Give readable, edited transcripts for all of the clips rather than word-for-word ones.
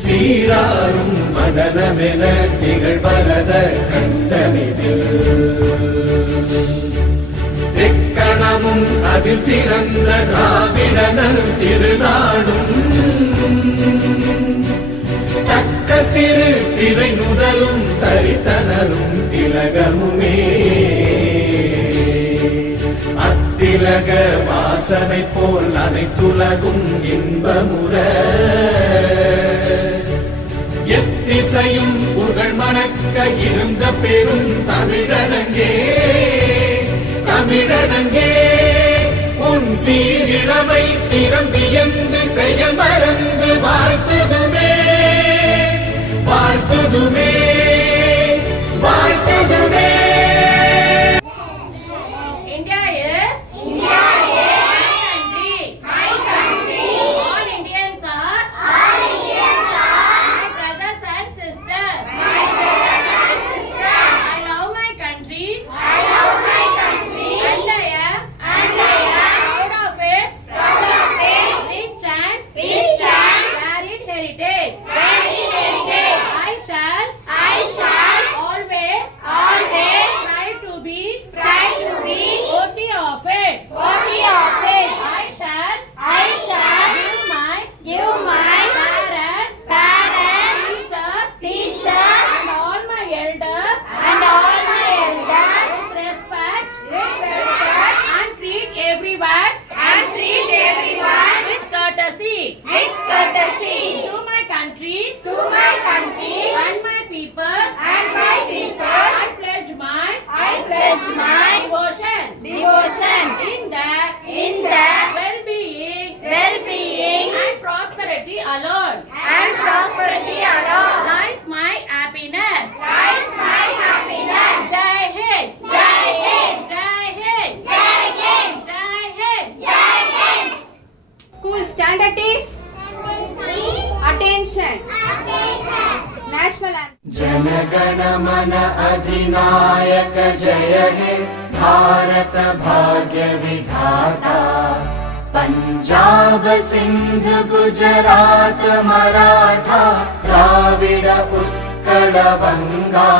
சீராரும் மதனமென திகழ்வரத கண்டமிதில் எக்கணமும் அதில் சிறந்த திராவிடனல் திருநாடும் தக்க சிறு பிறை முதலும் தரித்தனரும் திலகமுமே அத்திலக வாசனை போல் அனைத்துலகும் இன்பமுற எத்திசையும் புகழ் மணக்க இருந்த பெரும் தமிழனங்கே தமிழனங்கே உன் சீரிழமை திறம் வியந்து செயல் மறந்து வாழ்த்துதுமே வாழ்த்துதுமே வாழ்த்துதுமே. जनगण मन अधिनायक जय हे भारत भाग्य विधाता पंजाब सिंध गुजरात मराठा द्राविड उत्कल बंगा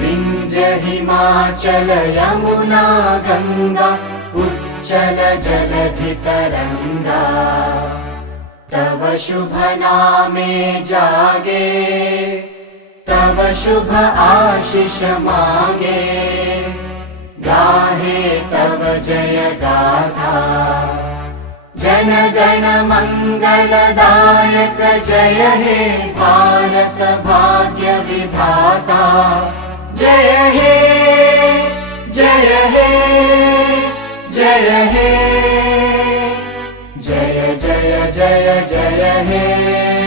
विंध्य हिमाचल यमुना गंगा उच्चल जलधि तरंगा तव शुभ नामे जागे तव शुभ आशीष मांगे गाहे तव जय गाथा जन गण मंगलदायक जय हे भारत भाग्य विधाता जय हे जय हे जय हे जय जय जय जय हे।